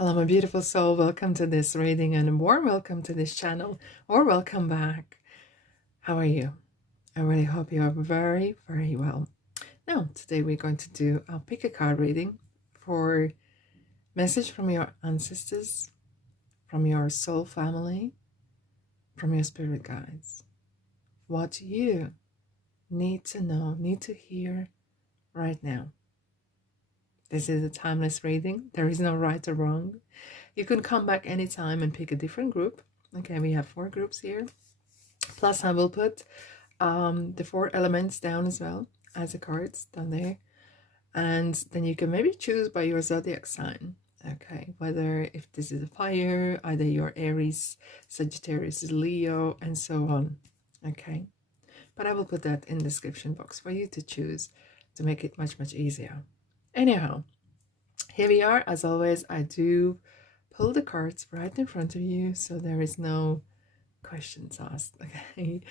Hello, my beautiful soul. Welcome to this reading and a warm welcome to this channel, or welcome back. How are you? I really hope you are very, very well. Now, today we're going to I'll pick a card reading for message from your ancestors, from your soul family, from your spirit guides. What you need to know, need to hear right now. This is a timeless reading. There is no right or wrong. You can come back anytime and pick a different group. Okay, we have 4 groups here. Plus, I will put the 4 elements down as well as the cards down there. And then you can maybe choose by your zodiac sign. Okay, whether if this is a fire, either your Aries, Sagittarius is Leo, and so on. Okay, but I will put that in the description box for you to choose to make it much, much easier. Anyhow, here we are. As always, I do pull the cards right in front of you, so there is no questions asked. Okay,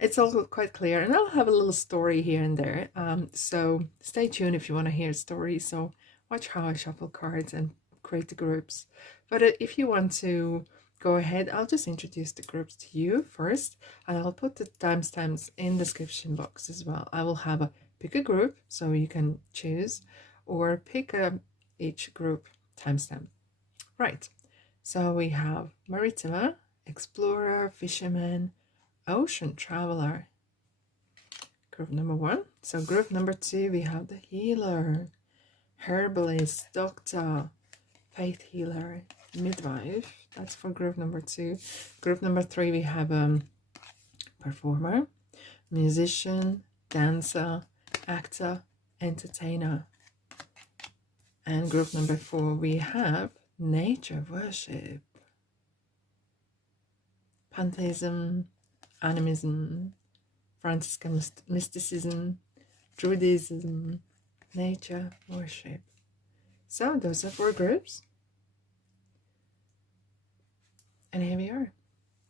it's all quite clear, and I'll have a little story here and there. So stay tuned if you want to hear a story. So watch how I shuffle cards and create the groups. But if you want to go ahead, I'll just introduce the groups to you first, and I'll put the timestamps in the description box as well. I will have pick a group so you can choose, or pick each group timestamp. Right, so we have Maritimer, Explorer, Fisherman, Ocean Traveler. Group number 1. So group number 2, we have the Healer, Herbalist, Doctor, Faith Healer, Midwife. That's for group number 2. Group number 3, we have Performer, Musician, Dancer, Actor, Entertainer. And group number 4, we have Nature Worship, Pantheism, Animism, Franciscan Mysticism, Druidism, Nature Worship. So those are 4 groups. And here we are.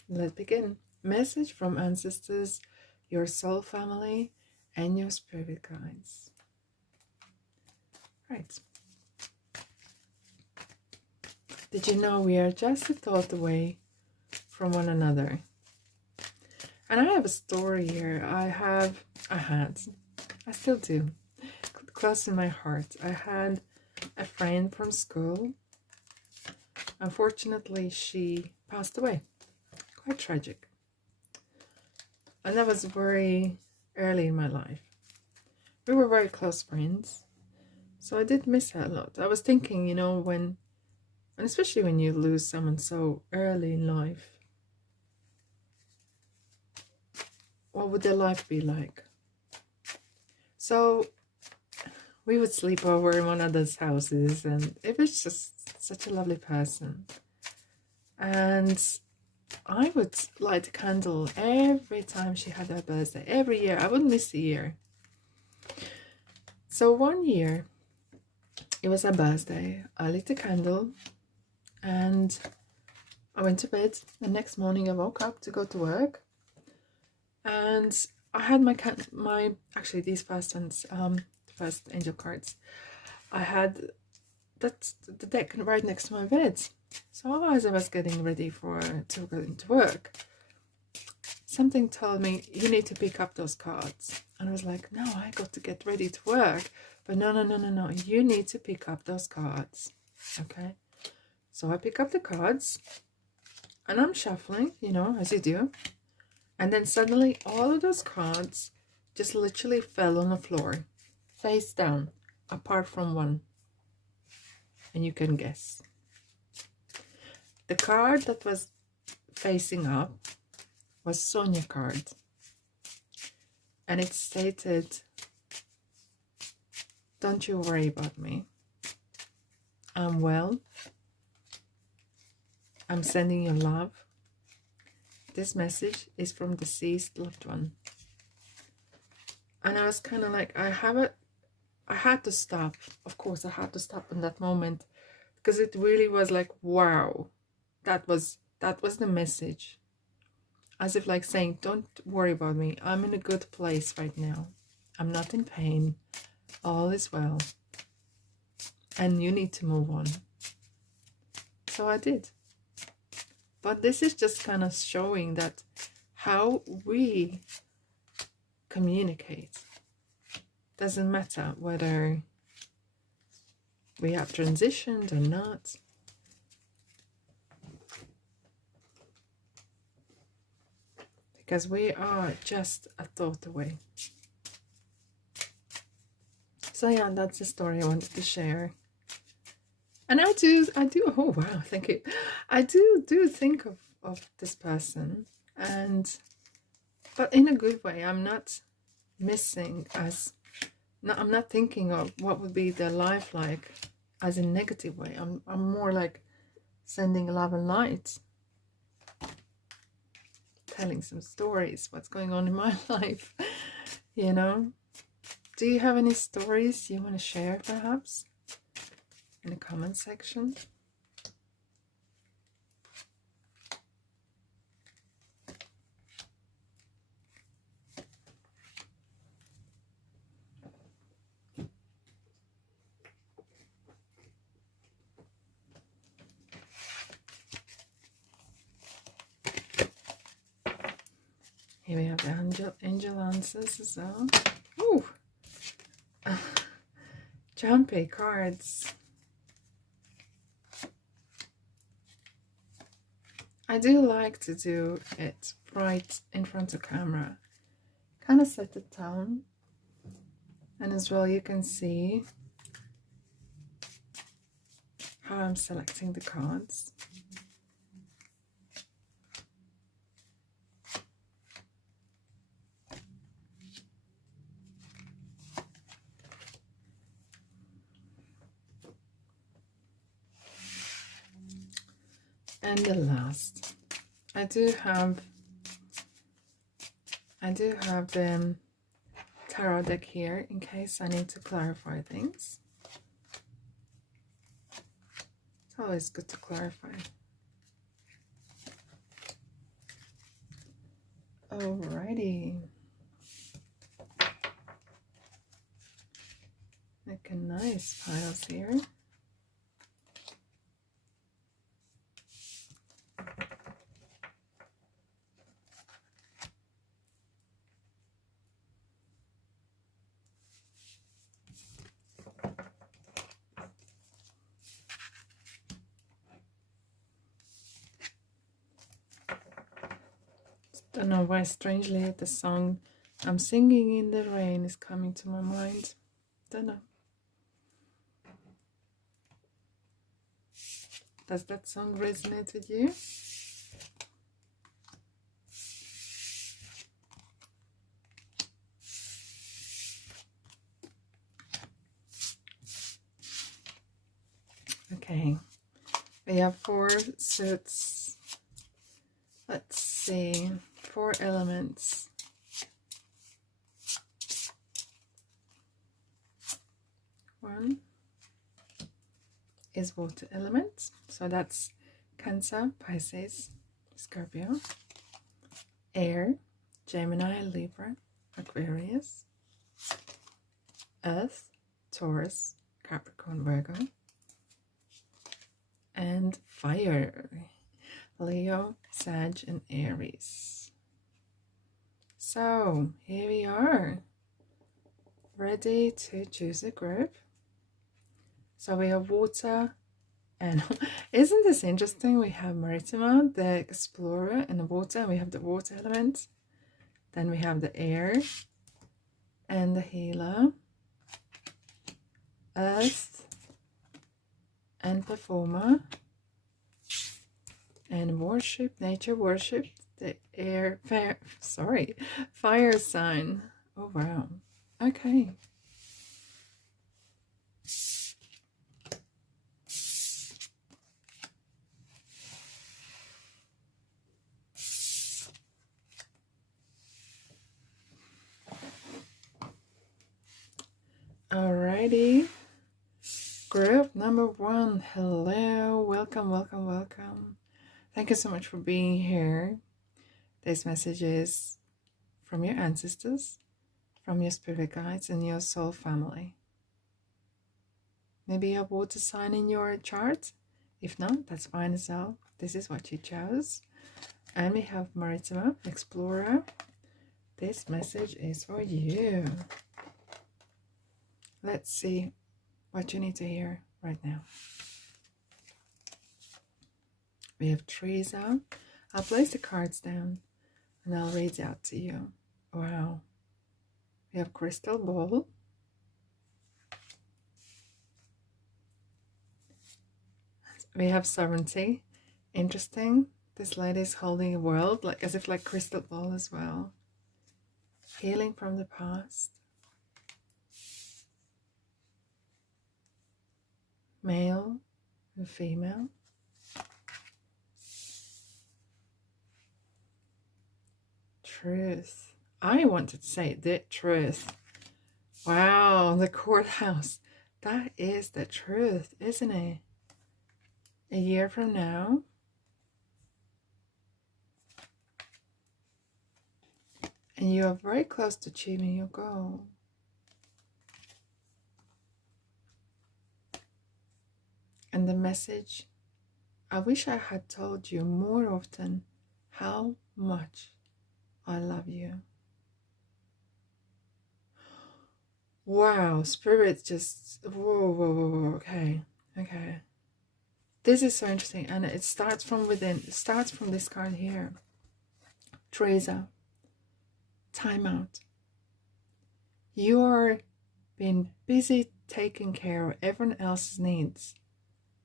Let's begin. Message from ancestors, your soul family, and your spirit guides. Right. Did you know we are just a thought away from one another? And I have a story here. I still do, close in my heart. I had a friend from school. Unfortunately, she passed away. Quite tragic. And that was very early in my life. We were very close friends, so I did miss her a lot. I was thinking, and especially when you lose someone so early in life, what would their life be like? So we would sleep over in one another's houses, and it was just such a lovely person. And I would light a candle every time she had her birthday. Every year. I wouldn't miss a year. So one year, it was her birthday. I lit a candle and I went to bed. The next morning I woke up to go to work, and I had actually these first ones, the first angel cards, I had the deck right next to my bed. So as I was getting ready to go into work, something told me, you need to pick up those cards. And I was like, no, I got to get ready to work. But no, you need to pick up those cards. Okay, so I pick up the cards and I'm shuffling, as you do. And then suddenly all of those cards just literally fell on the floor, face down, apart from one. And you can guess. The card that was facing up was Sonia card. And it stated, don't you worry about me. I'm well. I'm sending you love. This message is from deceased loved one. And I was kind of like, I had to stop. Of course, I had to stop in that moment, because it really was like, wow, that was the message. As if like saying, don't worry about me. I'm in a good place right now. I'm not in pain. All is well. And you need to move on. so I did. But this is just kind of showing that how we communicate doesn't matter whether we have transitioned or not. Because we are just a thought away. So yeah, that's the story I wanted to share. And I do, oh wow, thank you. I do think of this person, but in a good way. I'm not missing I'm not thinking of what would be their life like as a negative way. I'm more like sending love and light, telling some stories, what's going on in my life, you know. Do you have any stories you want to share, perhaps, in the comment section? Here we have the angel answers as well. Ooh! Jumpy cards. I do like to do it right in front of camera. Kind of set the tone. And as well you can see how I'm selecting the cards. And the last, I do have the tarot deck here in case I need to clarify things. It's always good to clarify. Alrighty. Make a nice piles here. Don't know why, strangely, the song I'm singing in the rain is coming to my mind. Don't know. Does that song resonate with you? Okay, we have 4 suits. Let's see, 4 elements. One is water element, so that's Cancer, Pisces, Scorpio. Air, Gemini, Libra, Aquarius. Earth, Taurus, Capricorn, Virgo. And fire, Leo, Sag, and Aries. So here we are, ready to choose a group. So we have water, and isn't this interesting? We have Maritimer, the explorer, and the water. We have the water element. Then we have the air and the healer, earth and performer, and worship, nature worship, the fire sign. Oh wow. Okay. Alrighty, group number 1, hello, welcome, welcome, welcome. Thank you so much for being here. This message is from your ancestors, from your spirit guides, and your soul family. Maybe you have water sign in your chart. If not, that's fine as well. This is what you chose. And we have Maritimer, Explorer. This message is for you. Let's see what you need to hear right now. We have trees out. I'll place the cards down and I'll read it out to you. Wow. We have crystal ball. We have sovereignty. Interesting. This lady is holding a world, like as if like crystal ball as well. Healing from the past. Male and female. Truth. I wanted to say the truth. Wow, the courthouse. That is the truth, isn't it? A year from now. And you are very close to achieving your goal. And the message, I wish I had told you more often how much I love you. Wow, Spirit just, whoa, okay. This is so interesting, and it starts from within. It starts from this card here. Teresa, time out. You are being busy taking care of everyone else's needs,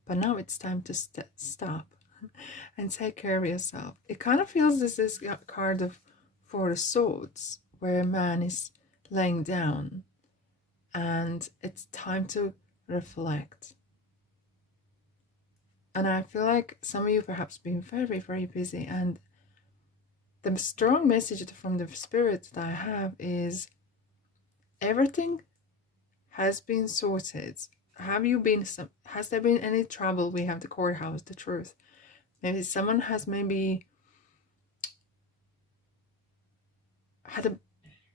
but now it's time to stop and take care of yourself. It kind of feels this card of Four of Swords, where a man is laying down, and it's time to reflect. And I feel like some of you perhaps been very, very busy, and the strong message from the Spirit that I have is everything has been sorted. Has there been any trouble? We have the courthouse, the truth. Maybe someone has had a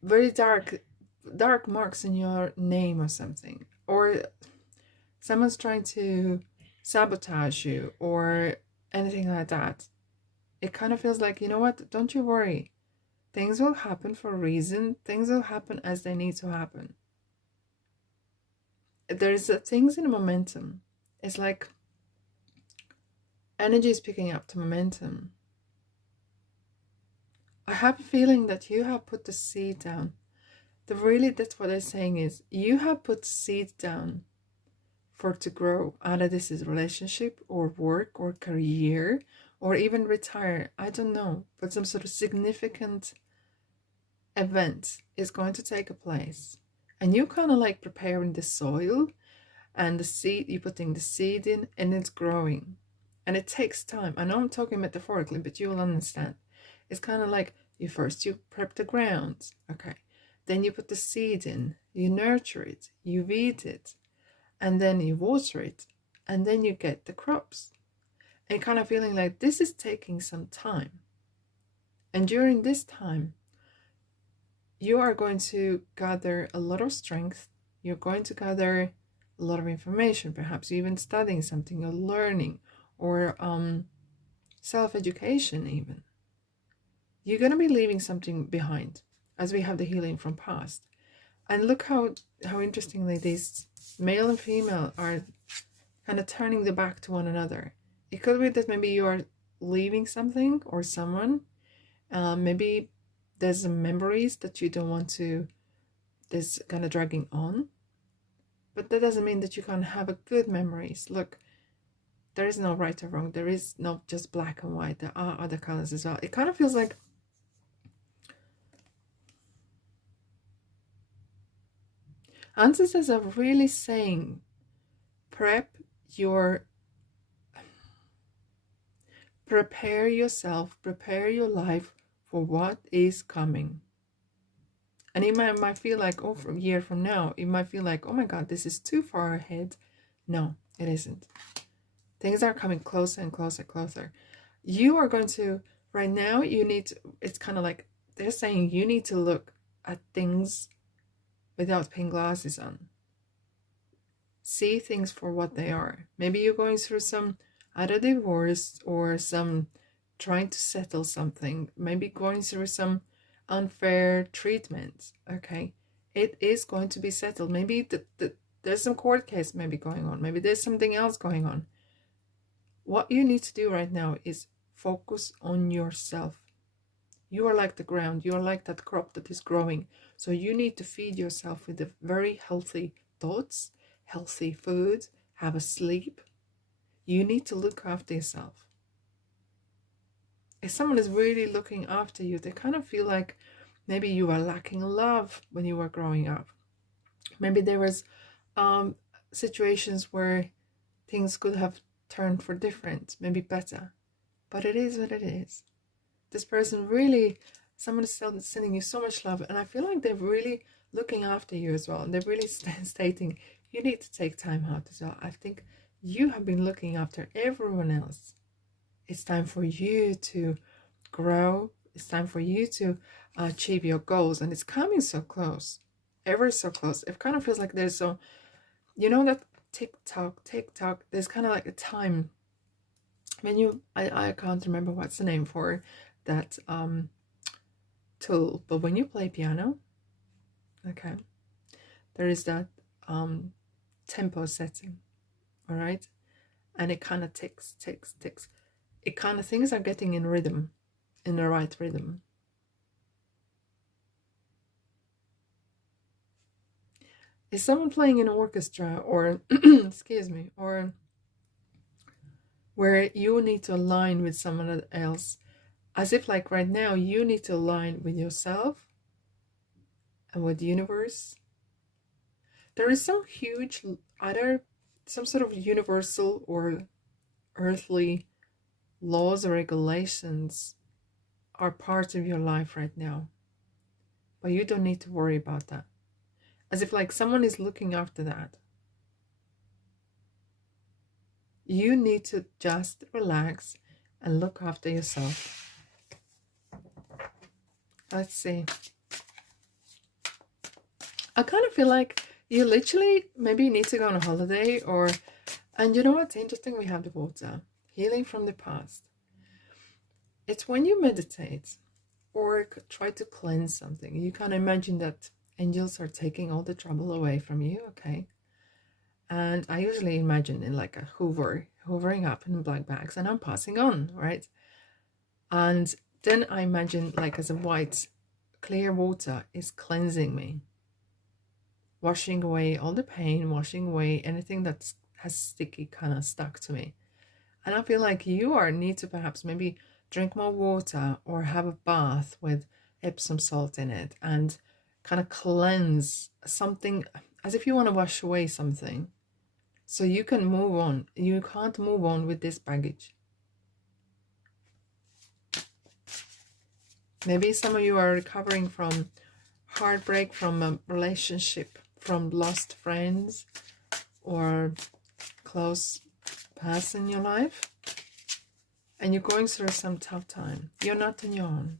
very dark marks in your name or something, or someone's trying to sabotage you or anything like that. It kind of feels like, you know what, don't you worry, things will happen for a reason. Things will happen as they need to happen. There's things in momentum. It's like energy is picking up to momentum. I have a feeling that you have put the seed down. That's what they're saying is, you have put seed down for it to grow. Either this is relationship or work or career or even retire. I don't know, but some sort of significant event is going to take place. And you kind of like preparing the soil and the seed, you're putting the seed in and it's growing. And it takes time. I know I'm talking metaphorically, but you will understand. It's kind of like you prep the ground. Okay. Then you put the seed in, you nurture it, you weed it, and then you water it, and then you get the crops. And kind of feeling like this is taking some time. And during this time, you are going to gather a lot of strength. You're going to gather a lot of information. Perhaps you're even studying something or learning or self-education even. You're going to be leaving something behind, as we have the healing from past. And look how interestingly these male and female are kind of turning the back to one another. It could be that maybe you are leaving something or someone. Maybe there's some memories that you don't want to, this kind of dragging on. But that doesn't mean that you can't have a good memories. Look, there is no right or wrong. There is not just black and white. There are other colors as well. It kind of feels like ancestors are really saying, prepare yourself, prepare your life for what is coming. And it might feel like, oh, from a year from now, it might feel like, oh my God, this is too far ahead. No, it isn't. Things are coming closer and closer. You are going to, right now, it's kind of like they're saying you need to look at things without pink glasses on. See things for what they are. Maybe you're going through some either divorce or some trying to settle something, maybe going through some unfair treatment. Okay, it is going to be settled. Maybe there's some court case maybe going on, maybe there's something else going on. What you need to do right now is focus on yourself. You are like the ground, you are like that crop that is growing. So you need to feed yourself with the very healthy thoughts, healthy food, have a sleep. You need to look after yourself. If someone is really looking after you, they kind of feel like maybe you are lacking love when you were growing up. Maybe there was situations where things could have turned for different, maybe better. But it is what it is. This person really, someone is sending you so much love, and I feel like they're really looking after you as well. And they're really stating you need to take time out as well. I think you have been looking after everyone else. It's time for you to grow. It's time for you to achieve your goals, and it's coming so close, ever so close. It kind of feels like there's so, you know, that tick tock, there's kind of like a time when you, I can't remember what's the name for that tool, but when you play piano, okay, there is that tempo setting, all right, and it kind of ticks. It kind of, things are getting in rhythm, in the right rhythm. Is someone playing in an orchestra, or excuse me, or where you need to align with someone else, as if like right now you need to align with yourself and with the universe. There is some huge, either some sort of universal or earthly laws or regulations are part of your life right now, but you don't need to worry about that. As if like someone is looking after that. You need to just relax and look after yourself. Let's see. I kind of feel like you literally maybe need to go on a holiday, or, and you know what's interesting? We have the water, healing from the past. It's when you meditate or try to cleanse something, you can imagine that angels are taking all the trouble away from you, okay? And I usually imagine in like a hovering up in black bags, and I'm passing on, right? And then I imagine like as a white, clear water is cleansing me, washing away all the pain, washing away anything that has sticky kind of stuck to me. And I feel like you need to perhaps maybe drink more water or have a bath with Epsom salt in it and kind of cleanse something, as if you want to wash away something so you can move on. You can't move on with this baggage. Maybe some of you are recovering from heartbreak, from a relationship, from lost friends or close person in your life, and you're going through some tough time. You're not on your own.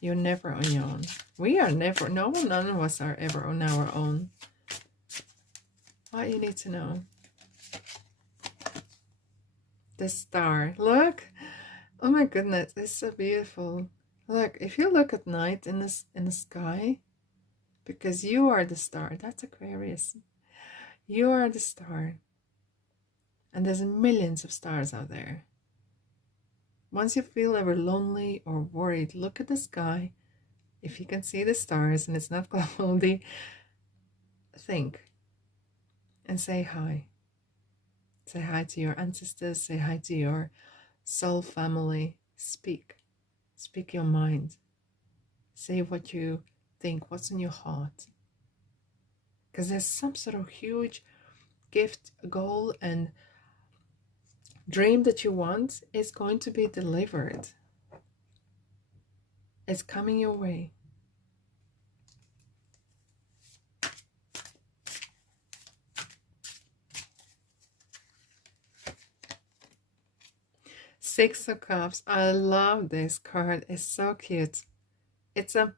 You're never on your own. We are never, none of us are ever on our own. What you need to know. The star. Look. Oh my goodness, it's so beautiful. Look, if you look at night in the sky, because you are the star. That's Aquarius. You are the star. And there's millions of stars out there. Once you feel ever lonely or worried, look at the sky. If you can see the stars and it's not cloudy, think and say hi. Say hi to your ancestors. Say hi to your soul family. Speak your mind. Say what you think, what's in your heart. Because there's some sort of huge gift, goal, and dream that you want is going to be delivered. It's coming your way. Six of Cups. I love this card. It's so cute. It's an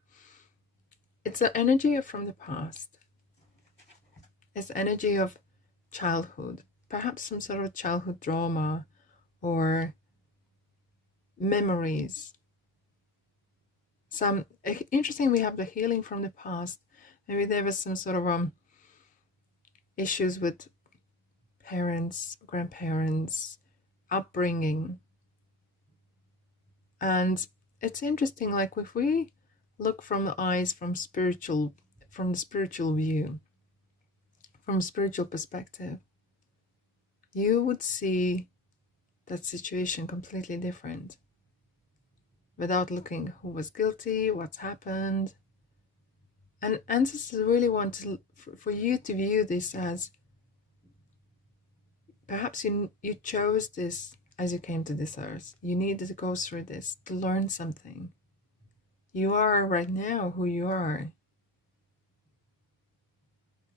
energy from the past. It's energy of childhood. Perhaps some sort of childhood drama or memories. Interesting, we have the healing from the past. Maybe there was some sort of issues with parents, grandparents, upbringing. And it's interesting, like if we look from the eyes from the spiritual view, from spiritual perspective, you would see that situation completely different. Without looking who was guilty, what's happened. And ancestors really want for you to view this as perhaps you chose this as you came to this earth. You needed to go through this to learn something. You are right now who you are.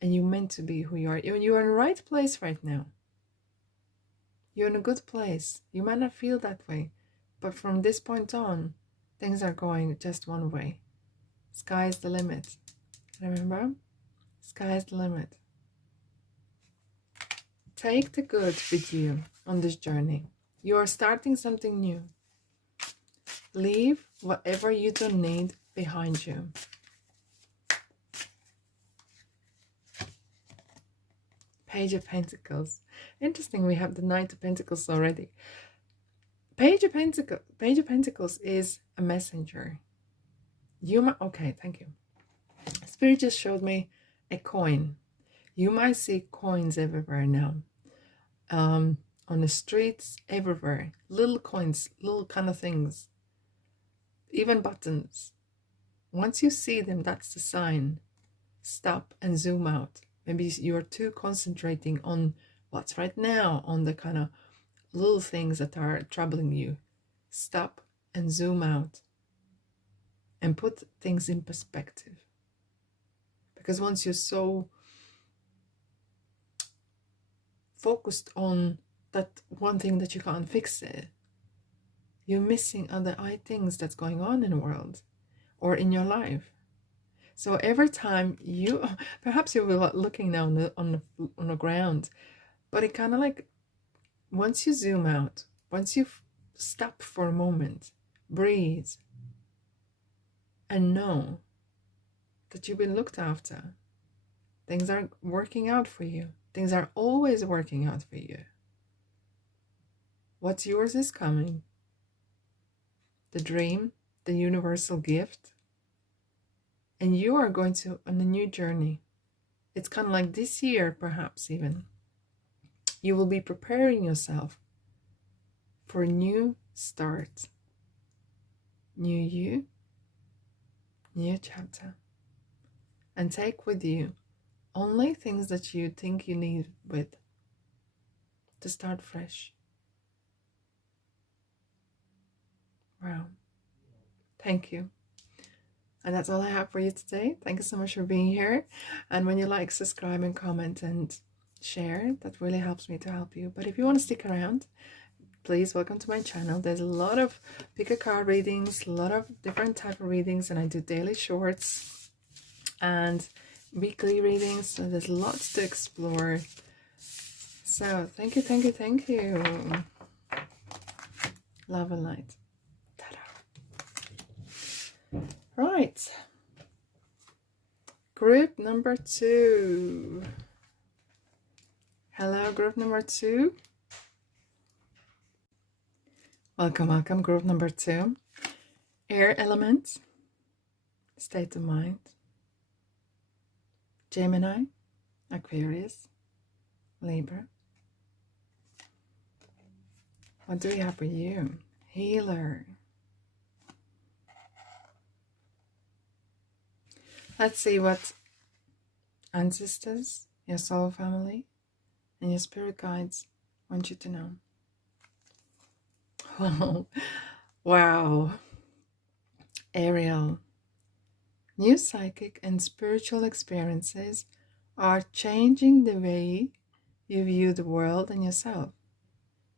And you're meant to be who you are. You're in the right place right now. You're in a good place. You might not feel that way. But from this point on, things are going just one way. Sky is the limit. Remember? Sky is the limit. Take the good with you on this journey. You are starting something new. Leave whatever you don't need behind you. Page of Pentacles. Interesting, we have the Knight of Pentacles already. Page of Pentacles is a messenger. Okay, thank you. Spirit just showed me a coin. You might see coins everywhere now. On the streets, everywhere. Little coins, little kind of things. Even buttons. Once you see them, that's the sign. Stop and zoom out. Maybe you're too concentrating on what's right now, on the kind of little things that are troubling you. Stop and zoom out. And put things in perspective. Because once you're so focused on that one thing that you can't fix it, you're missing other things that's going on in the world or in your life. So every time perhaps you're looking now on the ground, but it kind of like, once you zoom out, once you stop for a moment, breathe, and know that you've been looked after. Things are working out for you. Things are always working out for you. What's yours is coming. The dream, the universal gift. And you are going on a new journey. It's kind of like this year, perhaps even. You will be preparing yourself for a new start. New you, new chapter. And take with you only things that you think you need with to start fresh. Wow. Thank you. And that's all I have for you today. Thank you so much for being here. And when you like, subscribe and comment and share, that really helps me to help you. But if you want to stick around, please welcome to my channel. There's a lot of pick a card readings, a lot of different type of readings, and I do daily shorts and weekly readings, so there's lots to explore. So thank you, thank you, thank you. Love and light. Ta-da. Right, group number 2. Hello, group number 2. Welcome, group number 2. Air element, state of mind. Gemini, Aquarius, Libra. What do we have for you? Healer. Let's see what ancestors, your soul family, and your spirit guides want you to know. Oh, wow. Ariel. New psychic and spiritual experiences are changing the way you view the world and yourself.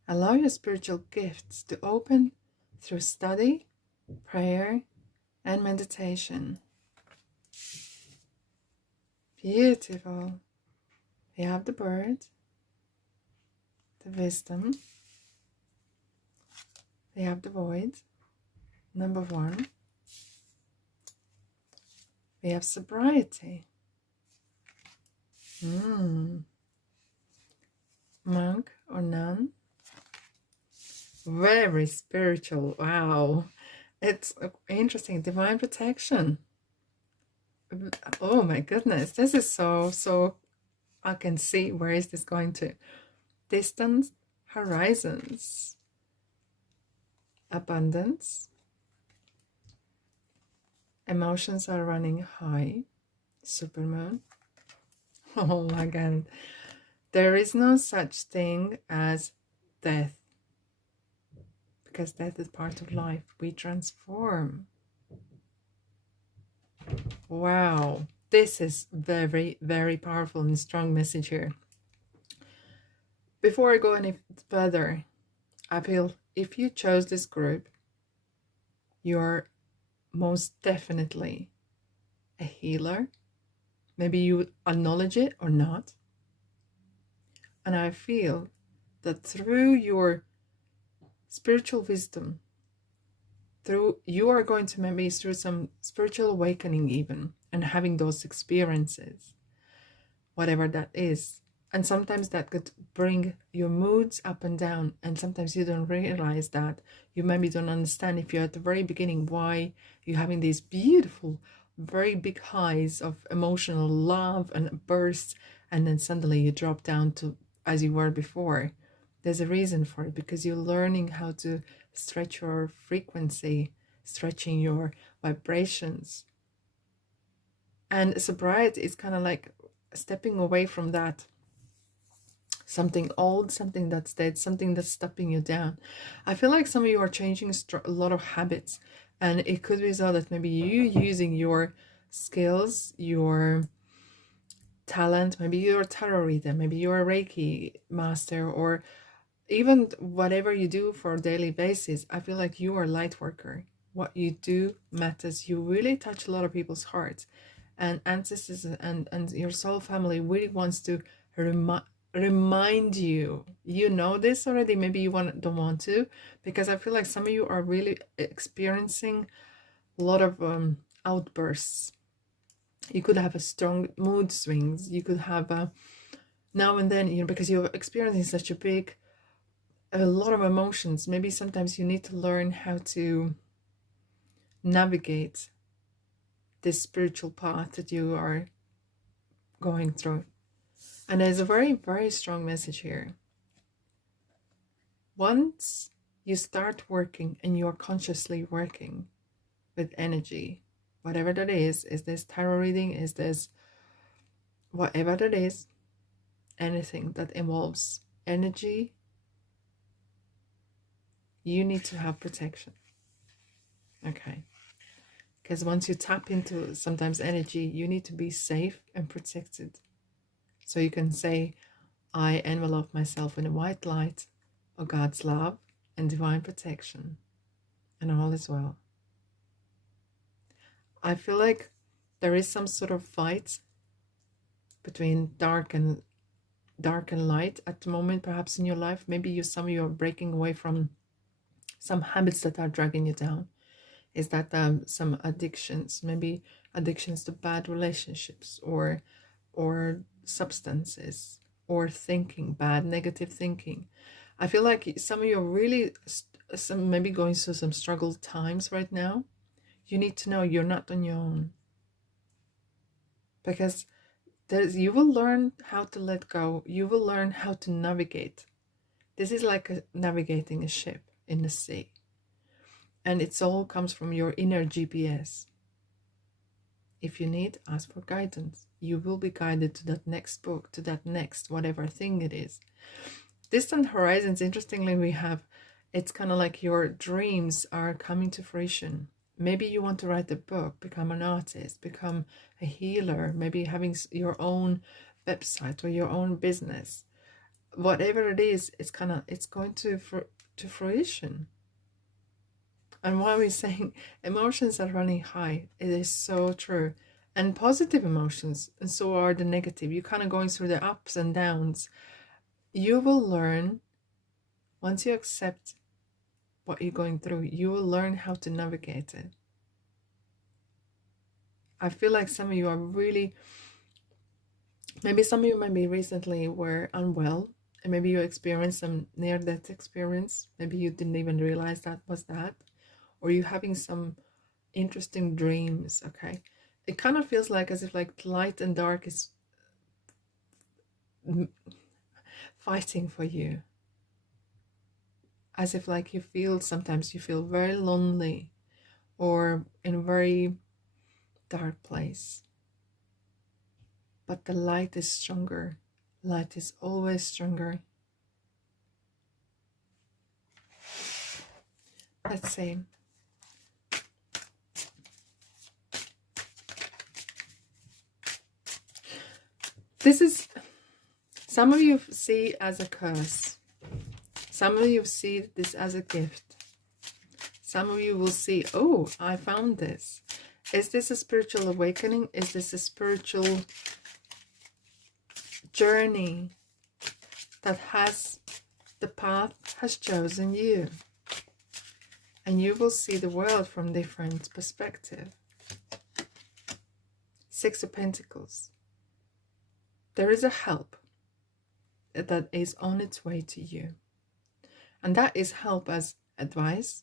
Allow your spiritual gifts to open through study, prayer, and meditation. Beautiful. We have the bird, the wisdom, We have the Void, number 1. We have Sobriety. Monk or nun. Very spiritual. Wow. It's interesting. Divine Protection. Oh my goodness. This is so I can see where is this going to. Distant horizons. Abundance. Emotions are running high. Supermoon. Oh my God. There is no such thing as death. Because death is part of life. We transform. Wow. This is very, very powerful and strong message here. Before I go any further, I feel if you chose this group, you're most definitely a healer. Maybe you acknowledge it or not. And I feel that through your spiritual wisdom, you are going to maybe through some spiritual awakening even, and having those experiences, whatever that is. And sometimes that could bring your moods up and down, and sometimes you don't realize that. You maybe don't understand if you're at the very beginning why you're having these beautiful, very big highs of emotional love and bursts, and then suddenly you drop down to as you were before. There's a reason for it, because you're learning how to stretch your frequency, stretching your vibrations. And sobriety is kind of like stepping away from that. Something old, something that's dead, something that's stopping you down. I feel like some of you are changing a lot of habits, and it could be so that maybe you using your skills, your talent, maybe you're a tarot reader, maybe you're a Reiki master, or even whatever you do for a daily basis. I feel like you are a light worker. What you do matters. You really touch a lot of people's hearts, and ancestors and your soul family really wants to remind you. You know this already, maybe you don't want to, because I feel like some of you are really experiencing a lot of outbursts. You could have a strong mood swings. You could have now and then, because you're experiencing such a lot of emotions. Maybe sometimes you need to learn how to navigate this spiritual path that you are going through. And there's a very, very strong message here. Once you start working, and you're consciously working with energy, whatever that is this tarot reading, is this whatever that is, anything that involves energy, you need to have protection. Okay. Because once you tap into sometimes energy, you need to be safe and protected. So you can say, I envelop myself in a white light of God's love and divine protection, and all is well. I feel like there is some sort of fight between dark and light at the moment, perhaps in your life. Maybe some of you are breaking away from some habits that are dragging you down. Is that some addictions, maybe addictions to bad relationships, or substances, or thinking, bad negative thinking. I feel like some of you are really maybe going through some struggle times right now. You need to know you're not on your own, because you will learn how to let go. You will learn how to navigate. This is like navigating a ship in the sea. And it all comes from your inner GPS. If you need, ask for guidance. You will be guided to that next book, to that next whatever thing it is. Distant horizons, interestingly, it's kind of like your dreams are coming to fruition. Maybe you want to write a book, become an artist, become a healer, maybe having your own website or your own business. Whatever it is, it's going to fruition. And why we're saying emotions are running high, it is so true. And positive emotions, and so are the negative. You're kind of going through the ups and downs. You will learn, once you accept what you're going through, you will learn how to navigate it. I feel like some of you are really, maybe some of you maybe recently were unwell, and maybe you experienced some near-death experience. Maybe you didn't even realize that was that. Or you're having some interesting dreams, okay? It kind of feels like as if like light and dark is fighting for you. As if like you feel, sometimes you feel very lonely or in a very dark place. But the light is stronger. Light is always stronger. Let's see. This is, some of you see as a curse. Some of you see this as a gift. Some of you will see, oh, I found this. Is this a spiritual awakening? Is this a spiritual journey that has, the path has chosen you? And you will see the world from different perspective. Six of Pentacles. There is a help that is on its way to you. And that is help as advice.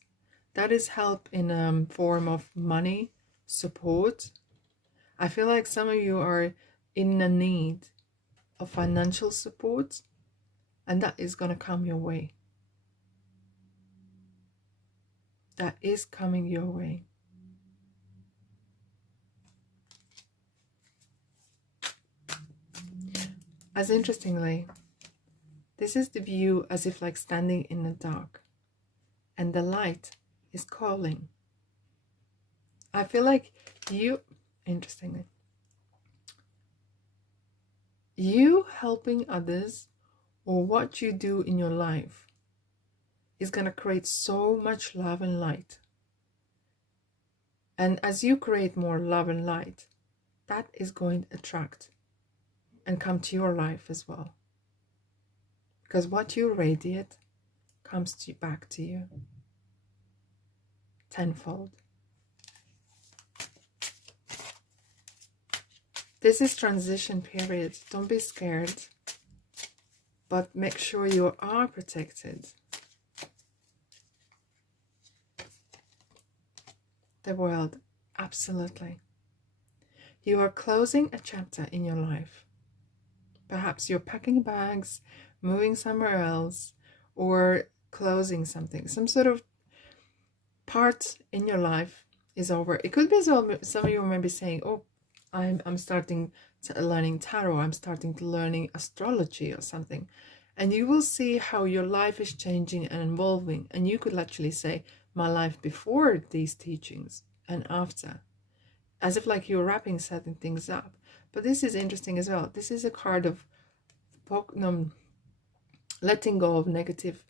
That is help in a form of money, support. I feel like some of you are in a need of financial support, and that is going to come your way. That is coming your way. As interestingly, this is the view as if like standing in the dark, and the light is calling. I feel like you, interestingly, you helping others or what you do in your life is going to create so much love and light. And as you create more love and light, that is going to attract and come to your life as well. Because what you radiate comes back to you tenfold. This is transition period. Don't be scared, but make sure you are protected. The world, absolutely. You are closing a chapter in your life. Perhaps you're packing bags, moving somewhere else, or closing something. Some sort of part in your life is over. It could be as well, some of you may be saying, oh, I'm starting to learning tarot, I'm starting to learning astrology or something. And you will see how your life is changing and evolving. And you could actually say, my life before these teachings and after. As if like you're wrapping certain things up. But this is interesting as well. This is a card of letting go of negative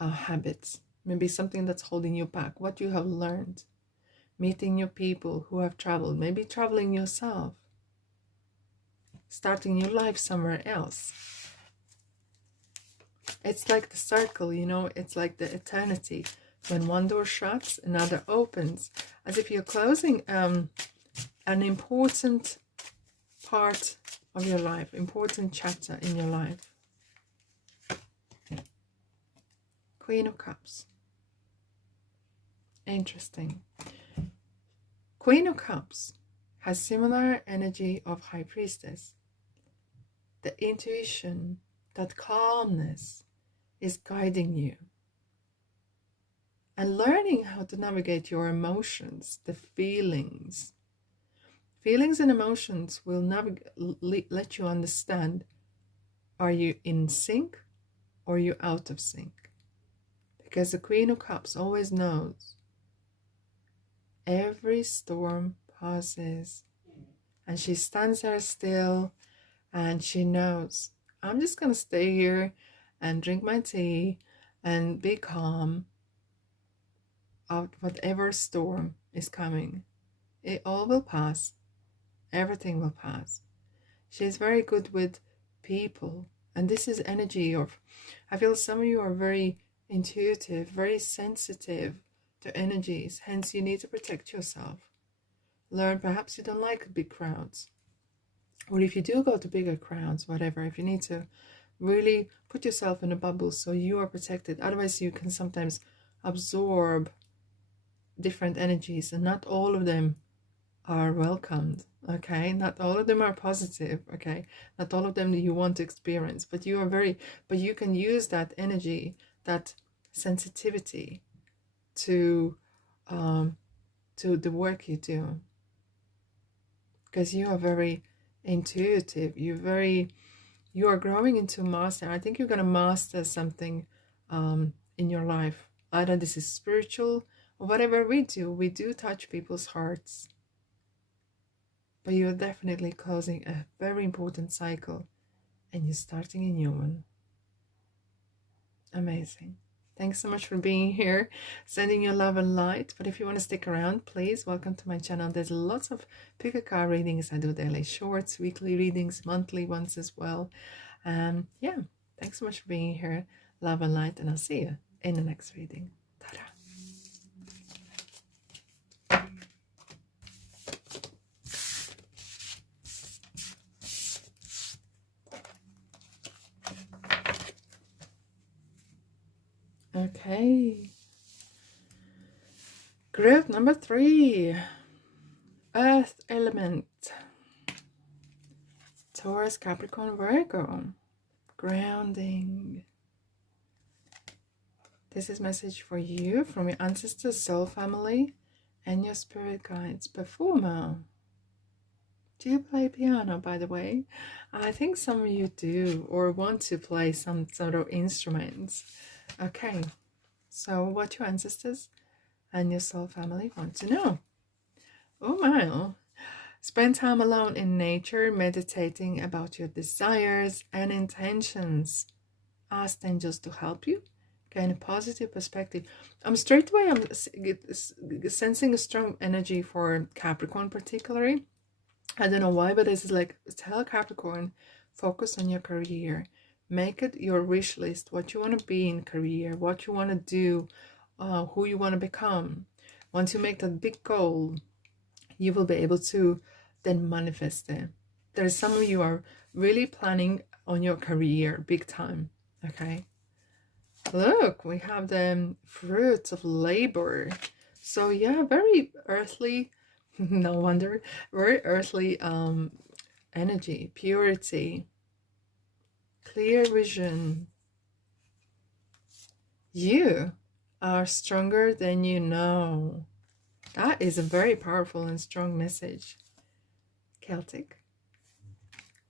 habits. Maybe something that's holding you back. What you have learned. Meeting new people who have traveled. Maybe traveling yourself. Starting your life somewhere else. It's like the circle, you know. It's like the eternity. When one door shuts, another opens. As if you're closing an important part of your life, important chapter in your life. Queen of Cups. Interesting. Queen of Cups has similar energy of High Priestess. The intuition, that calmness is guiding you. And learning how to navigate your emotions, the feelings. Feelings and emotions will let you understand, are you in sync or are you out of sync? Because the Queen of Cups always knows every storm passes, and she stands there still and she knows, I'm just going to stay here and drink my tea and be calm out whatever storm is coming. It all will pass. Everything will pass. She is very good with people, and this is energy of, I feel some of you are very intuitive, very sensitive to energies. Hence, you need to protect yourself. Learn, perhaps you don't like big crowds. Or if you do go to bigger crowds, whatever, if you need to really put yourself in a bubble so you are protected. Otherwise, you can sometimes absorb different energies, and not all of them are welcomed. Okay, not all of them are positive. Okay, not all of them you want to experience, but you can use that energy, that sensitivity to the work you do, because you are very intuitive. You are growing into master. I think you're going to master something in your life. Either this is spiritual or whatever we do touch people's hearts. But you're definitely closing a very important cycle and you're starting a new one. Amazing. Thanks so much for being here, sending your love and light. But if you want to stick around, please welcome to my channel. There's lots of pick a card readings. I do daily shorts, weekly readings, monthly ones as well. Yeah, thanks so much for being here. Love and light, and I'll see you in the next reading. Ta-da! Okay, group number 3, Earth element, Taurus, Capricorn, Virgo, grounding. This is message for you from your ancestors, soul family, and your spirit guides. Performer. Do you play piano, by the way? I think some of you do, or want to play some sort of instruments. Okay, so what your ancestors and your soul family want to know. Oh my. Spend time alone in nature, meditating about your desires and intentions. Ask angels to help you gain a positive perspective. Straight away, I'm sensing a strong energy for Capricorn particularly. I don't know why, but this is like, tell Capricorn, focus on your career. Make it your wish list, what you want to be in career, what you want to do, who you want to become. Once you make that big goal, you will be able to then manifest it. There's some of you are really planning on your career big time. Okay, look, we have the fruits of labor. So yeah, very earthly. No wonder, very earthly energy, purity, clear vision. You are stronger than you know. That is a very powerful and strong message. Celtic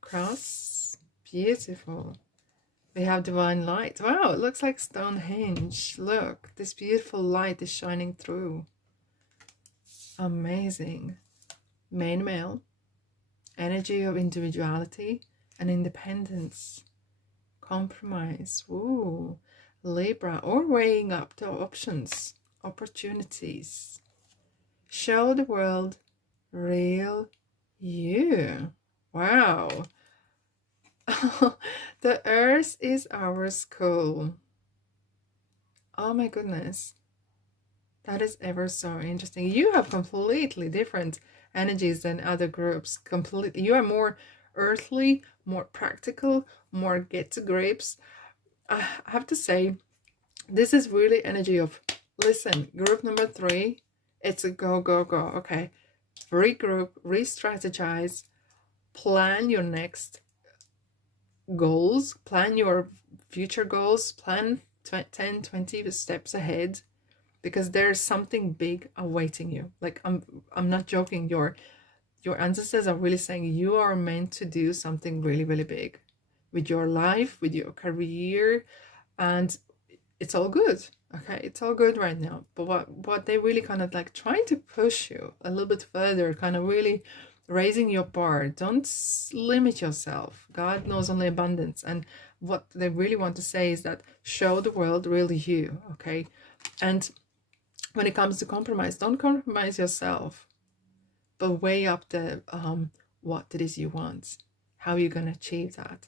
cross, beautiful. We have divine light. Wow, it looks like Stonehenge. Look, this beautiful light is shining through. Amazing. Main male, energy of individuality and independence. Compromise. Ooh, Libra, or weighing up the options, opportunities. Show the world real you. Wow. The earth is our school. Oh my goodness. That is ever so interesting. You have completely different energies than other groups. Completely. You are more earthly, more practical, more get to grips. I have to say, this is really energy of, listen, group number 3, it's a go, go, go. Okay, regroup, re-strategize, plan your next goals, plan your future goals, plan 10, 20 steps ahead, because there's something big awaiting you. Like, I'm not joking. Your ancestors are really saying you are meant to do something really, really big with your life, with your career, and it's all good. Okay, it's all good right now. But what they really kind of like trying to push you a little bit further, kind of really raising your bar. Don't limit yourself. God knows only abundance. And what they really want to say is that show the world really you. Okay, and when it comes to compromise, don't compromise yourself, but weigh up the what it is you want, how you're going to achieve that,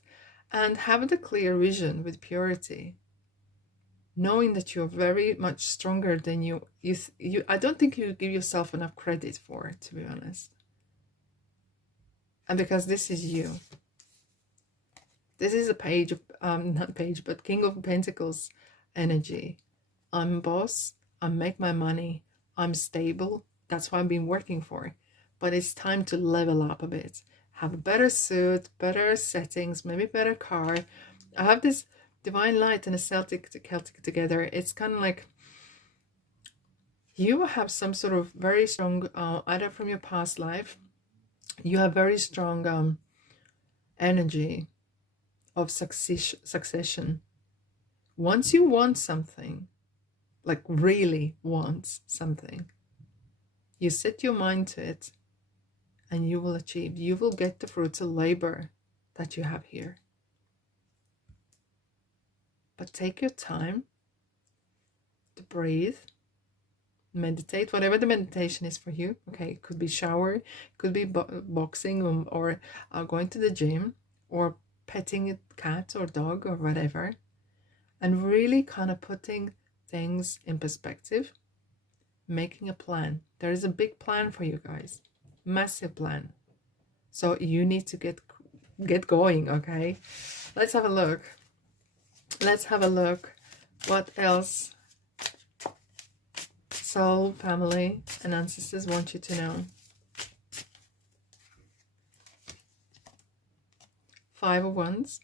and have the clear vision with purity. knowing that you're very much stronger than you I don't think you give yourself enough credit for it, to be honest. And because this is you. This is a page of not page, but King of Pentacles energy. I'm boss, I make my money, I'm stable. That's what I've been working for. But it's time to level up a bit. Have a better suit, better settings, maybe better car. I have this divine light and a Celtic together. It's kind of like you have some sort of very strong, either from your past life, you have very strong energy of succession. Once you want something, like really want something, you set your mind to it and you will achieve. You will get the fruits of labor that you have here. But take your time to breathe, meditate, whatever the meditation is for you. Okay, it could be shower, it could be boxing, or going to the gym, or petting a cat or dog or whatever, and really kind of putting things in perspective, making a plan. There is a big plan for you guys, massive plan. So you need to get going. Okay, let's have a look. Let's have a look. What else soul, family, and ancestors want you to know? 5 of Wands.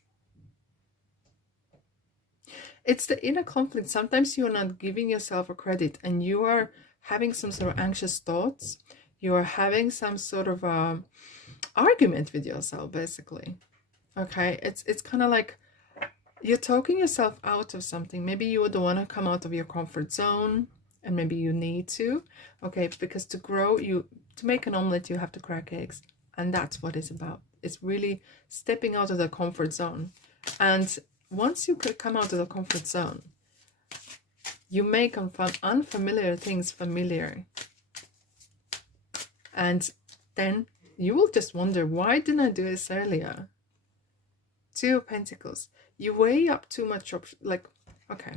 It's the inner conflict. Sometimes you're not giving yourself a credit and you are having some sort of anxious thoughts. You are having some sort of argument with yourself, basically. Okay, it's kind of like you're talking yourself out of something. Maybe you would want to come out of your comfort zone, and maybe you need to. Okay, because to grow, to make an omelet, you have to crack eggs, and that's what it's about. It's really stepping out of the comfort zone. And once you could come out of the comfort zone, you make unfamiliar things familiar. And then you will just wonder, why didn't I do this earlier? 2 of Pentacles. You weigh up too much like, okay,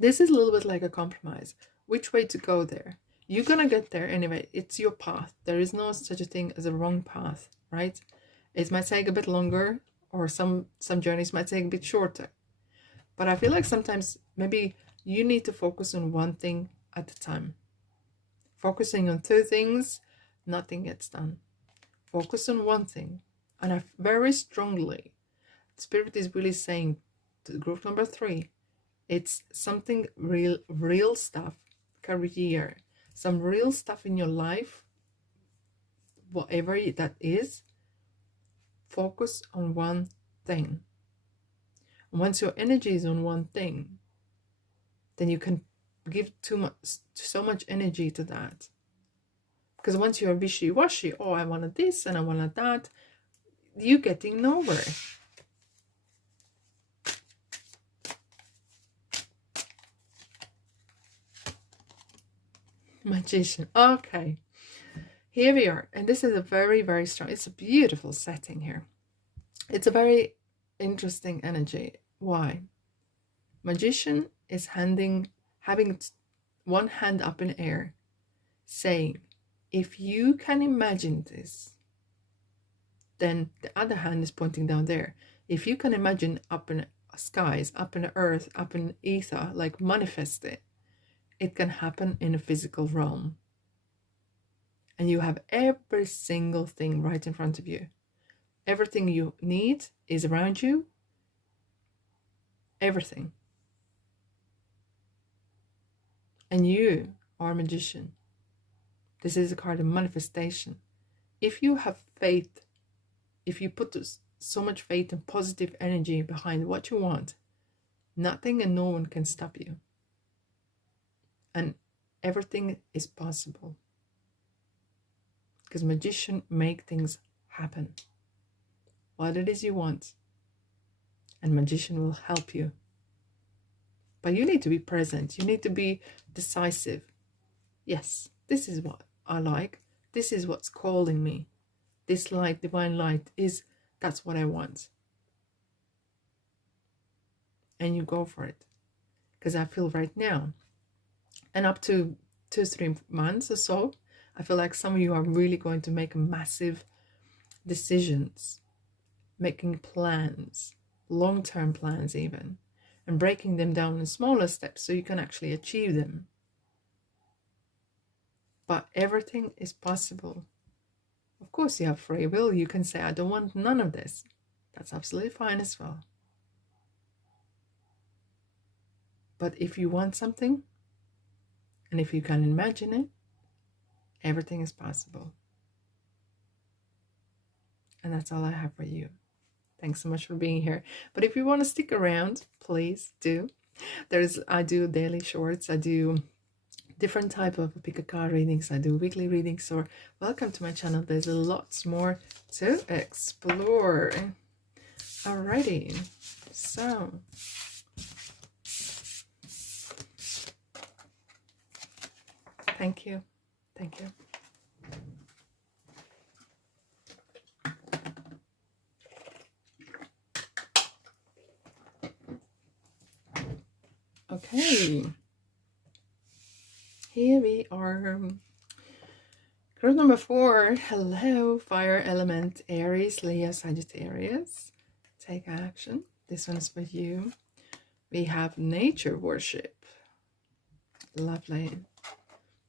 this is a little bit like a compromise. Which way to go there? You're gonna get there anyway. It's your path. There is no such a thing as a wrong path, right? It might take a bit longer, or some journeys might take a bit shorter. But I feel like sometimes maybe you need to focus on one thing at a time. Focusing on 2 things, nothing gets done. Focus on one thing. And I very strongly, Spirit is really saying to group number 3, it's something real stuff, career, some real stuff in your life, whatever that is. Focus on one thing. Once your energy is on one thing, then you can give so much energy to that. Because once you're wishy-washy, oh, I wanted this and I wanted that, you're getting nowhere. Magician. Okay, here we are, and this is a very, very strong, it's a beautiful setting here. It's a very interesting energy. Why? Magician is having one hand up in air, saying, if you can imagine this, then the other hand is pointing down there. If you can imagine up in skies, up in earth, up in ether, like manifest it, it can happen in a physical realm. And you have every single thing right in front of you. Everything you need is around you. Everything. And you are a magician. This is a card of manifestation. If you have faith, if you put so much faith and positive energy behind what you want, nothing and no one can stop you. And everything is possible. Because magician make things happen. What it is you want. And magician will help you. But you need to be present. You need to be decisive. Yes, this is what I like. This is what's calling me. This light, divine light, that's what I want. And you go for it. Because I feel right now, and up to 2-3 months or so, I feel like some of you are really going to make massive decisions, making plans, long-term plans even, and breaking them down in smaller steps so you can actually achieve them. But everything is possible. Of course, you have free will. You can say, I don't want none of this. That's absolutely fine as well. But if you want something, and if you can imagine it, everything is possible. And that's all I have for you. Thanks so much for being here. But if you want to stick around, please do. I do daily shorts. I do different type of pick a card readings. I do weekly readings. So welcome to my channel. There's lots more to explore. Alrighty. So thank you. Thank you. Okay, here we are. Card number 4. Hello, fire element, Aries, Leo, Sagittarius. Take action. This one's for you. We have nature worship. Lovely.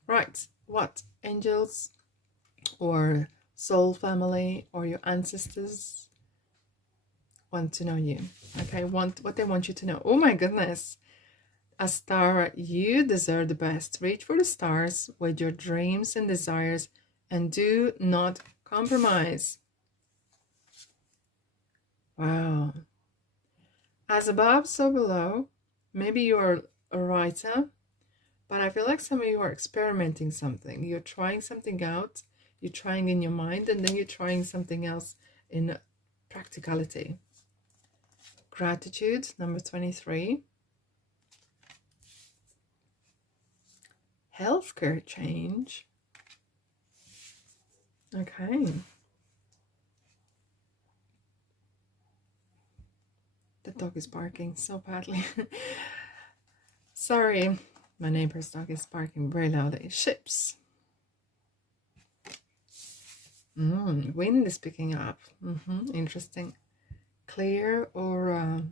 Right, what angels or soul family or your ancestors want to know you? Okay, what they want you to know. Oh my goodness. A star, you deserve the best. Reach for the stars with your dreams and desires and do not compromise. Wow. As above, so below. Maybe you're a writer, but I feel like some of you are experimenting something. You're trying something out. You're trying in your mind, and then you're trying something else in practicality. Gratitude, number 23. Healthcare change. Okay. The dog is barking so badly. Sorry, my neighbor's dog is barking very loudly. Ships. Wind is picking up. Interesting. Clear or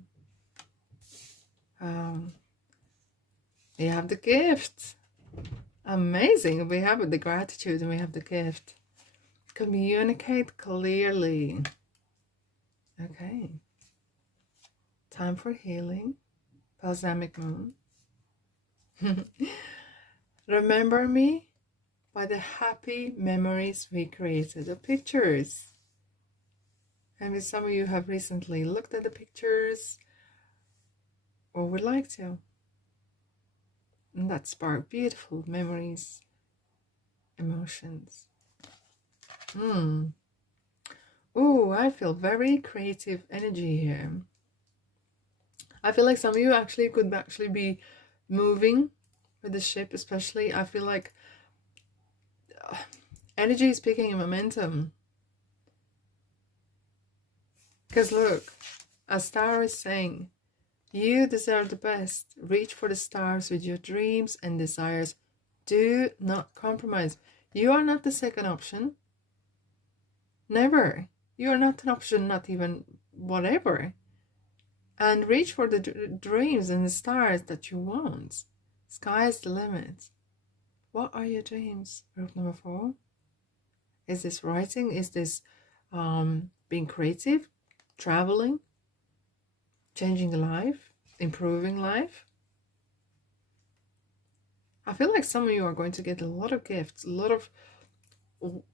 you have the gift. Amazing. We have the gratitude and we have the gift. Communicate clearly. Okay. Time for healing. Balsamic moon. Remember me by the happy memories we created. The pictures. Maybe some of you have recently looked at the pictures or would like to. And that spark beautiful memories, emotions. Oh, I feel very creative energy here. I feel like some of you actually could be moving with the ship, especially. I feel like energy is picking a momentum. Because look, a star is saying, you deserve the best. Reach for the stars with your dreams and desires. Do not compromise. You are not the second option. Never. You are not an option, not even whatever. And reach for the dreams and the stars that you want. Sky is the limit. What are your dreams? Group number 4. Is this writing? Is this being creative? Traveling? Changing life? Improving life? I feel like some of you are going to get a lot of gifts, a lot of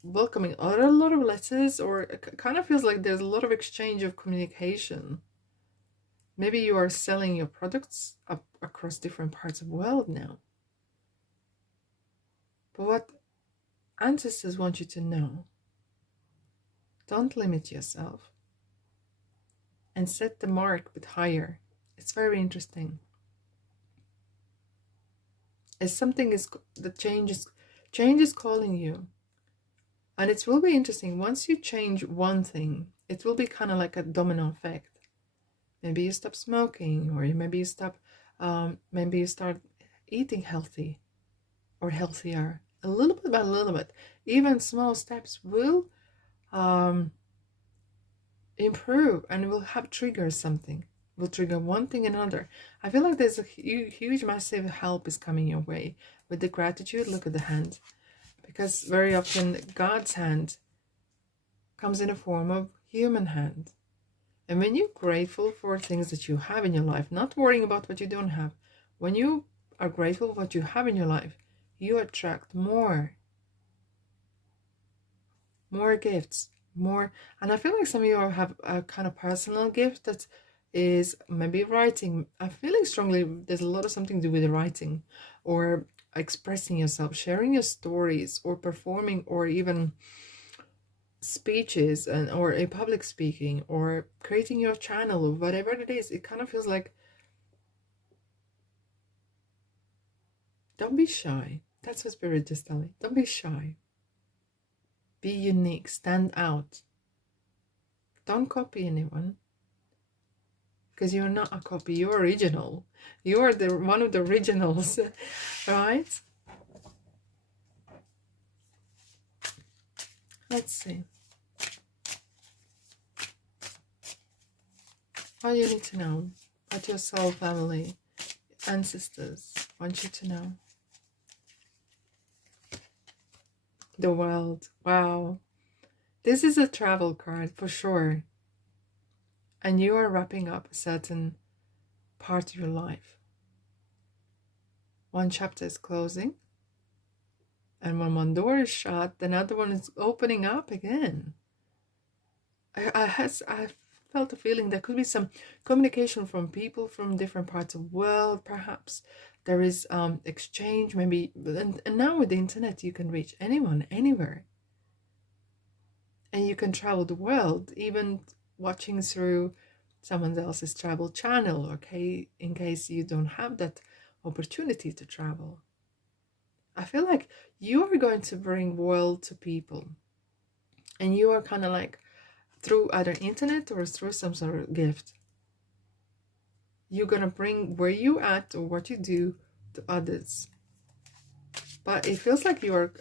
welcoming, or a lot of letters, or it kind of feels like there's a lot of exchange of communication. Maybe you are selling your products across different parts of the world now. But what ancestors want you to know, don't limit yourself and set the mark a bit higher. It's very interesting. As something is, the change is calling you. And it will be interesting. Once you change one thing, it will be kind of like a domino effect. Maybe you stop smoking, or maybe you stop Maybe you start eating healthy or healthier, a little bit by a little bit. Even small steps will improve and will have trigger something, will trigger one thing and another. I feel like there's a huge massive help is coming your way. With the gratitude, look at the hand, because very often God's hand comes in a form of human hand. And when you're grateful for things that you have in your life, not worrying about what you don't have, when you are grateful for what you have in your life, you attract more gifts, more. And I feel like some of you have a kind of personal gift that is maybe writing. I'm feeling strongly there's a lot of something to do with writing, or expressing yourself, sharing your stories, or performing, or even speeches, and or a public speaking, or creating your channel, or whatever it is. It kind of feels like, don't be shy. That's what Spirit just telling me. Don't be shy. Be unique. Stand out. Don't copy anyone, because you're not a copy. You're original. You're one of the originals, right? Let's see. What you need to know, what your soul family, ancestors want you to know. The world. Wow. This is a travel card for sure. And you are wrapping up a certain part of your life. One chapter is closing. And when one door is shut, another one is opening up again. I felt a feeling there could be some communication from people from different parts of the world, perhaps. There is exchange, maybe. And now with the internet, you can reach anyone, anywhere. And you can travel the world, even watching through someone else's travel channel, okay, in case you don't have that opportunity to travel. I feel like you are going to bring world to people, and you are kind of like, through either internet or through some sort of gift, you're gonna bring where you at or what you do to others. But it feels like you are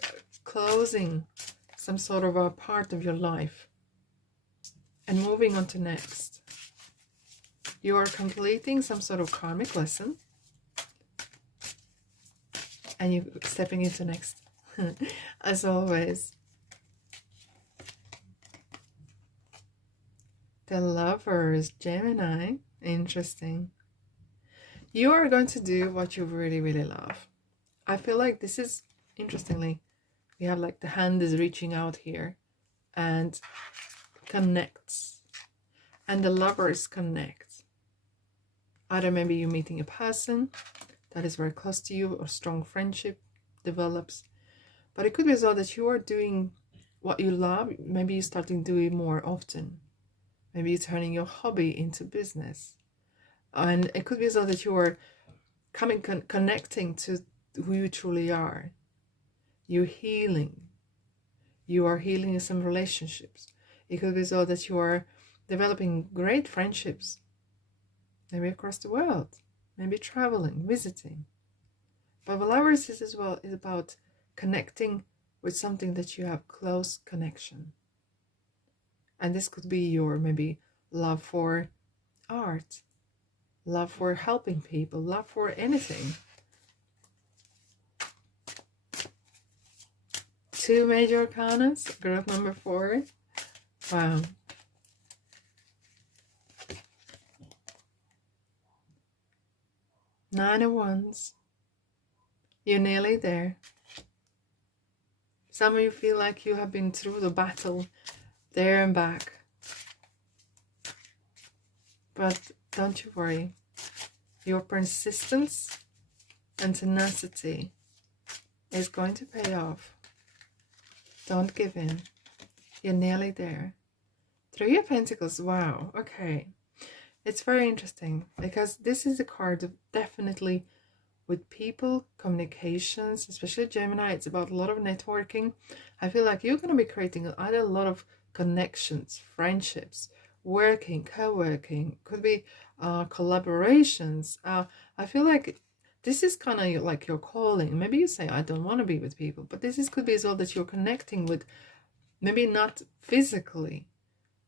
closing some sort of a part of your life and moving on to next. You are completing some sort of karmic lesson, and you're stepping into next. As always. The Lovers, Gemini. Interesting. You are going to do what you really, really love. I feel like this is, interestingly, we have like the hand is reaching out here and connects. And the Lovers connect. Either maybe you're meeting a person that is very close to you, or strong friendship develops. But it could be as well that you are doing what you love. Maybe you're starting to do it more often. Maybe you're turning your hobby into business. And it could be as well that you are connecting to who you truly are. You're healing. You are healing in some relationships. It could be as well that you are developing great friendships. Maybe across the world. Maybe traveling, visiting. But the Lovers is as well is about connecting with something that you have close connection. And this could be your maybe love for art, love for helping people, love for anything. Two major arcanas, group number 4. Wow. Nine of Wands. You're nearly there. Some of you feel like you have been through the battle there and back. But don't you worry. Your persistence and tenacity is going to pay off. Don't give in. You're nearly there. Three of Pentacles. Wow. Okay. It's very interesting because this is a card of definitely with people, communications, especially Gemini. It's about a lot of networking. I feel like you're going to be creating either a lot of connections, friendships working, co-working, could be collaborations. I feel like this is kind of like your calling. Maybe you say, I don't want to be with people, but could be as well that you're connecting with, maybe not physically,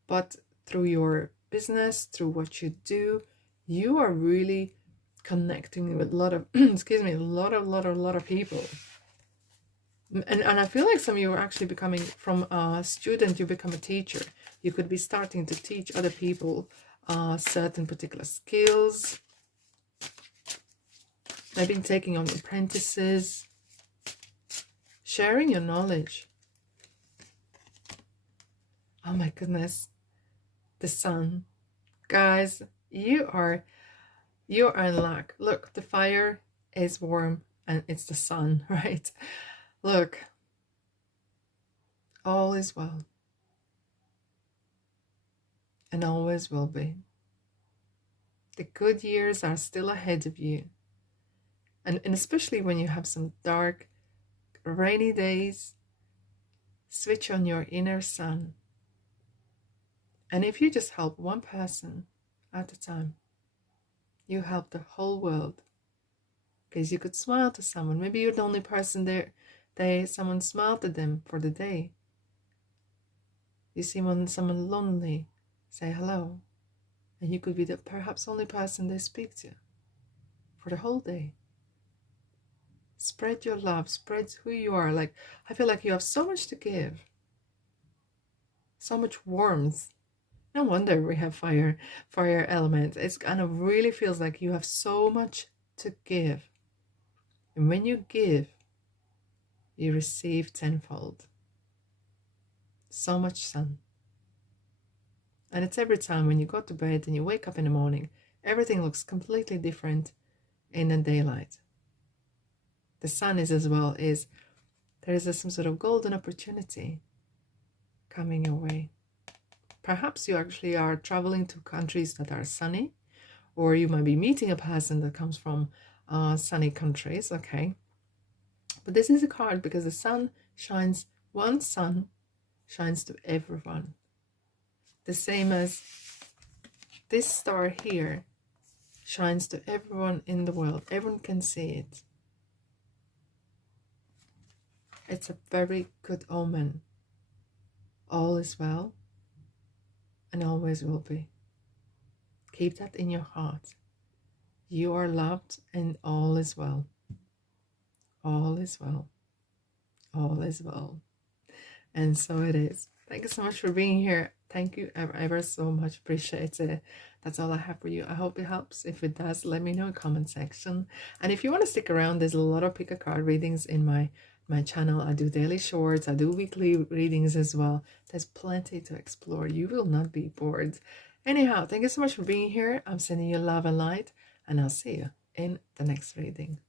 but through your business, through what you do, you are really connecting with a lot of, excuse me, a lot of people. And I feel like some of you are actually becoming, from a student, you become a teacher. You could be starting to teach other people certain particular skills. Maybe taking on apprentices, sharing your knowledge. Oh my goodness. The sun. Guys, you are in luck. Look, the fire is warm and it's the sun, right? Look, all is well. And always will be. The good years are still ahead of you. And especially when you have some dark, rainy days, switch on your inner sun. And if you just help one person at a time, you help the whole world. Because you could smile to someone. Maybe you're the only person there. Someone smiled at them for the day. You see someone lonely, say hello. And you could be the perhaps only person they speak to for the whole day. Spread your love, spread who you are. Like, I feel like you have so much to give. So much warmth. No wonder we have fire element. It's kind of really feels like you have so much to give. And when you give, you receive tenfold. So much sun. And it's every time when you go to bed and you wake up in the morning, everything looks completely different in the daylight. The sun is as well, there is some sort of golden opportunity coming your way. Perhaps you actually are traveling to countries that are sunny, or you might be meeting a person that comes from sunny countries, okay? But this is a card because the sun shines, one sun shines to everyone. The same as this star here shines to everyone in the world. Everyone can see it. It's a very good omen. All is well and always will be. Keep that in your heart. You are loved and all is well. All is well. All is well. And so it is. Thank you so much for being here. Thank you ever so much. Appreciate it. That's all I have for you. I hope it helps. If it does, let me know in the comment section. And if you want to stick around, there's a lot of pick a card readings in my channel. I do daily shorts. I do weekly readings as well. There's plenty to explore. You will not be bored. Anyhow, thank you so much for being here. I'm sending you love and light, and I'll see you in the next reading.